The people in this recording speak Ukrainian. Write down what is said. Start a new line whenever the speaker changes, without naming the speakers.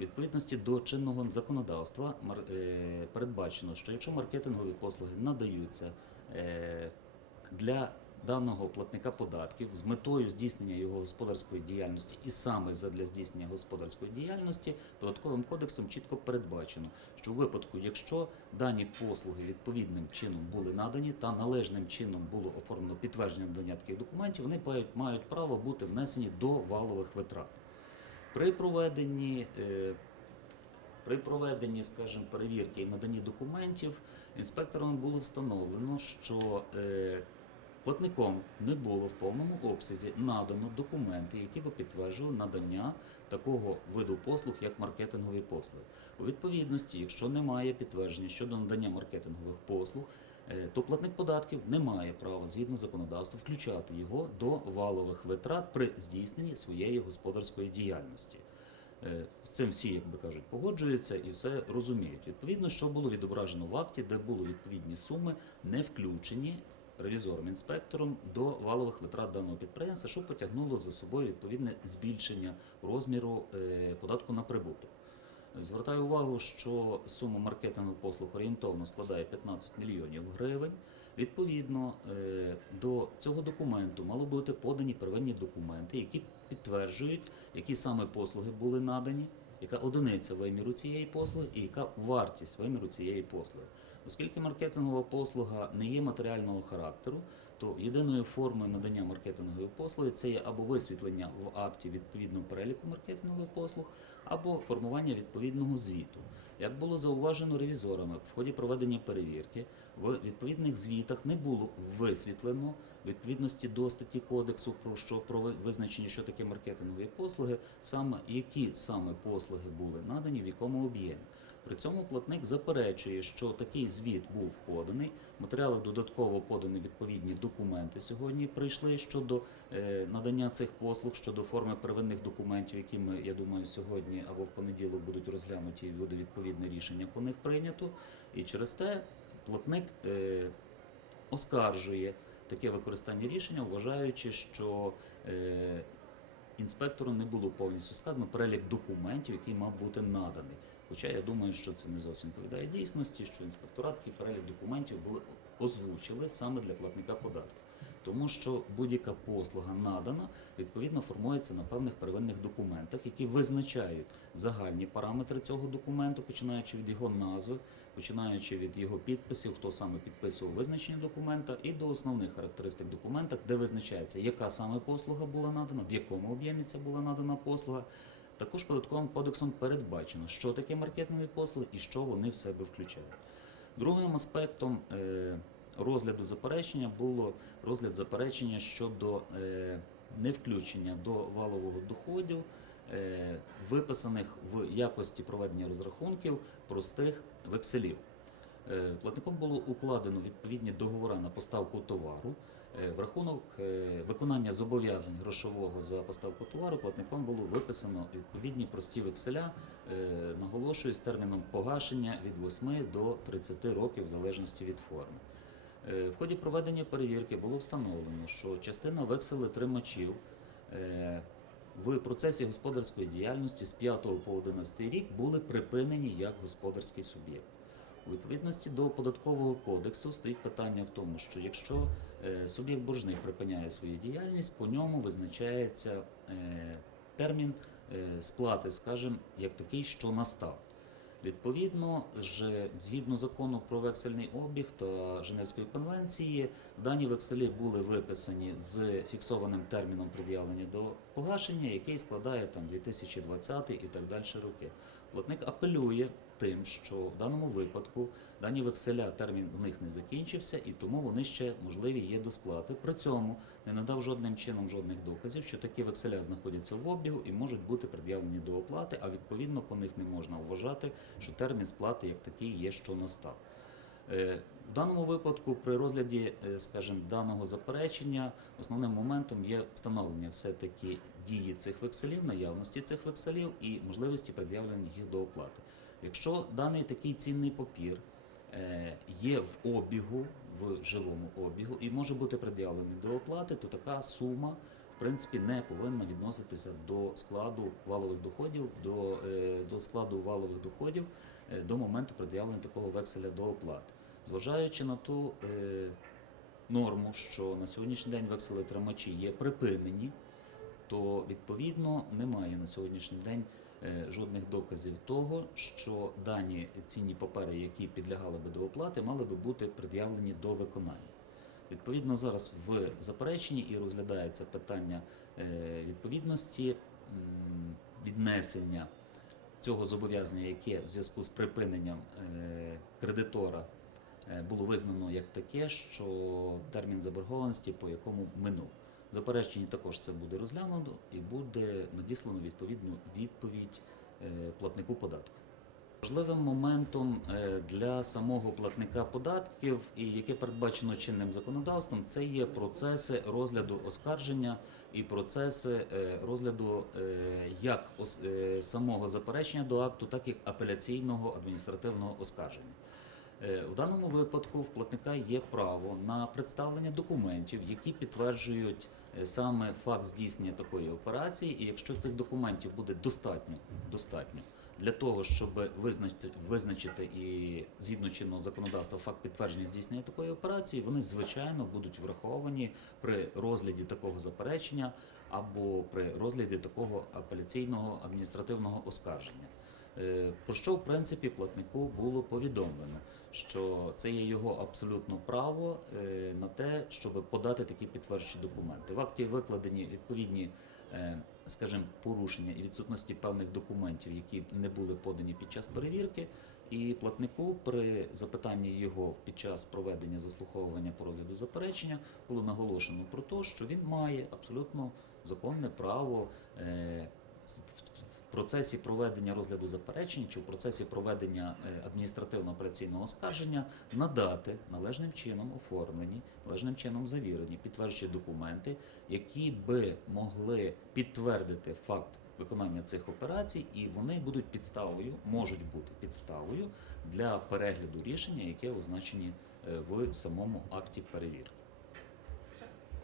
відповідності до чинного законодавства е, передбачено, що якщо маркетингові послуги надаються е, для даного платника податків з метою здійснення його господарської діяльності і саме задля здійснення господарської діяльності податковим кодексом чітко передбачено, що у випадку, якщо дані послуги відповідним чином були надані та належним чином було оформлено підтвердження надання таких документів, вони мають право бути внесені до валових витрат. При проведенні е, при проведенні, скажімо, перевірки і наданні документів інспекторам було встановлено, що е, платником не було в повному обсязі надано документи, які би підтверджували надання такого виду послуг, як маркетингові послуги. У відповідності, якщо немає підтвердження щодо надання маркетингових послуг, то платник податків не має права згідно законодавства включати його до валових витрат при здійсненні своєї господарської діяльності. Е, З цим всі, як би кажуть, погоджуються і все розуміють. Відповідно, що було відображено в акті, де були відповідні суми, не включені ревізором інспектором до валових витрат даного підприємства, що потягнуло за собою відповідне збільшення розміру е, податку на прибуток. Звертаю увагу, що сума маркетингових послуг орієнтовно складає 15 мільйонів гривень. Відповідно е, до цього документу мало бути подані первинні документи, які підтверджують, які саме послуги були надані, яка одиниця виміру цієї послуги і яка вартість виміру цієї послуги. Оскільки маркетингова послуга не є матеріального характеру, то єдиною формою надання маркетингової послуги це є або висвітлення в акті відповідного переліку маркетингових послуг, або формування відповідного звіту. Як було зауважено ревізорами в ході проведення перевірки, в відповідних звітах не було висвітлено відповідності до статті кодексу про що про визначення, що таке маркетингові послуги, саме які саме послуги були надані, в якому об'ємі. При цьому платник заперечує, що такий звіт був поданий. В матеріалах додатково подані відповідні документи сьогодні прийшли щодо е, надання цих послуг, щодо форми первинних документів, які ми, я думаю, сьогодні або в понеділок будуть розглянуті і буде відповідне рішення по них прийнято. І через те платник е, оскаржує таке використання рішення, вважаючи, що е, інспектору не було повністю сказано перелік документів, який мав бути наданий. Хоча я думаю, що це не зовсім відповідає дійсності, що інспекторат такий перелік документів були озвучили саме для платника податків. Тому що будь-яка послуга надана, відповідно формується на певних первинних документах, які визначають загальні параметри цього документу, починаючи від його назви, починаючи від його підписів, хто саме підписував визначення документа, і до основних характеристик документа, де визначається, яка саме послуга була надана, в якому об'ємі ця була надана послуга. Також податковим кодексом передбачено, що таке маркетингові послуги і що вони в себе включають. Другим аспектом е, розгляду заперечення було розгляд заперечення щодо е, невключення до валового доходу е, виписаних в якості проведення розрахунків простих векселів. Платником було укладено відповідні договори на поставку товару. Е, В рахунок е, виконання зобов'язань грошового за поставку товару платником було виписано відповідні прості векселя, наголошую, з терміном погашення від 8 до 30 років в залежності від форми. Е, В ході проведення перевірки було встановлено, що частина векселетримачів в процесі господарської діяльності з 5 по 11 рік були припинені як господарський суб'єкт. У відповідності до податкового кодексу стоїть питання в тому, що якщо е, суб'єкт боржник припиняє свою діяльність, по ньому визначається е, термін е, сплати, скажімо, як такий, що настав. Відповідно ж, згідно закону про вексельний обіг та Женевської конвенції, дані векселі були виписані з фіксованим терміном пред'явлення до погашення, який складає там 2020 і так далі роки. Платник апелює тим, що в даному випадку дані векселя термін в них не закінчився, і тому вони ще можливі є до сплати. При цьому не надав жодним чином жодних доказів, що такі векселя знаходяться в обігу і можуть бути пред'явлені до оплати, а відповідно по них не можна вважати, що термін сплати як такий є, що настав. Е, В даному випадку, при розгляді, е, скажімо, даного заперечення, основним моментом є встановлення все-таки дії цих векселів, наявності цих векселів і можливості пред'явлення їх до оплати. Якщо даний такий цінний папір е, є в обігу, в живому обігу і може бути пред'явлений до оплати, то така сума В принципі не повинна відноситися до складу валових доходів, до, до складу валових доходів до моменту пред'явлення такого векселя до оплати. Зважаючи на ту е, норму, що на сьогоднішній день векселетримачі є припинені, то відповідно немає на сьогоднішній день е, жодних доказів того, що дані цінні папери, які підлягали би до оплати, мали би бути пред'явлені до виконання. Відповідно, зараз в запереченні і розглядається питання е, відповідності віднесення цього зобов'язання, яке в зв'язку з припиненням е, кредитора було визнано як таке, що термін заборгованості по якому минув. В запереченні також це буде розглянуто і буде надіслано відповідну відповідь е, платнику податку. Важливим моментом е, для самого платника податків, і яке передбачено чинним законодавством, це є процеси розгляду оскарження і процеси е, розгляду е, як е, самого заперечення до акту, так і апеляційного адміністративного оскарження. Е, В даному випадку в платника є право на представлення документів, які підтверджують е, саме факт здійснення такої операції, і якщо цих документів буде достатньо, достатньо для того, щоб визначити, визначити і згідно чинного законодавства факт підтвердження здійснення такої операції, вони звичайно будуть враховані при розгляді такого заперечення або при розгляді такого апеляційного адміністративного оскарження. Е, Про що в принципі платнику було повідомлено, що це є його абсолютно право е, на те, щоб подати такі підтверджуючі документи. В акті викладені відповідні, е, скажімо, порушення і відсутності певних документів, які не були подані під час перевірки. І платнику при запитанні його під час проведення заслуховування по розгляду заперечення було наголошено про те, що він має абсолютно законне право процесі проведення розгляду заперечень чи в процесі проведення е, адміністративно-операційного оскарження надати належним чином оформлені, належним чином завірені, підтверджуючі документи, які би могли підтвердити факт виконання цих операцій, і вони будуть підставою, можуть бути підставою для перегляду рішення, яке означені е, в самому акті перевірки.